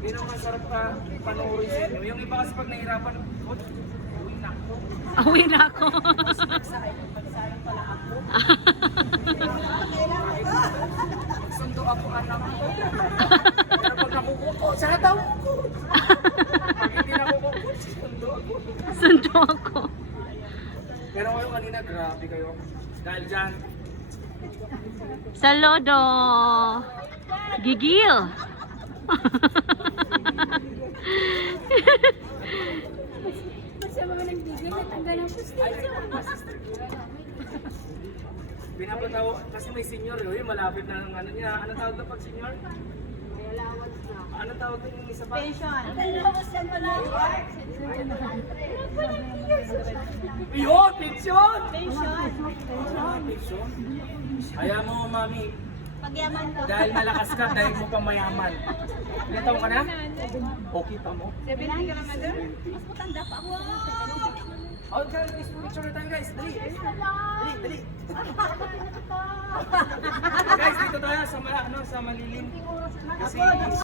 Hindi naman masarap ka panoorin sa inyo. Yung iba kasi pag nahirapan, coach, uwi na ako. Uwi na ako. Magsayang pala ako. Magsundo ako anak ko. Pero pag nakukuko, sana daw ako. Pag hindi nakukuko, sundo ako. Sundo ako. Pero ngayon kanina, grabe kayo. Dahil dyan, Saludo. Gigil. Sa mga nagbibigay, natanggal ang postisyo. pinapatawa, kasi may senior yun, malapit na ng ano niya. Ano tawag na pag senior? Ano tawag na yung isa pa? Pension. Yun, pension! Pension. Pension? Kaya mo, mami, Pagyaman ko. dahil malakas ka, dahil mo pa mayaman. Ilan taon ka na? O, kita mo. 70 ka na, mother? Mas matanda pa ako. Oh, guys, picture na tayo guys. Dali. Dali. Guys, dito tayo sa, sa malilim. Kasi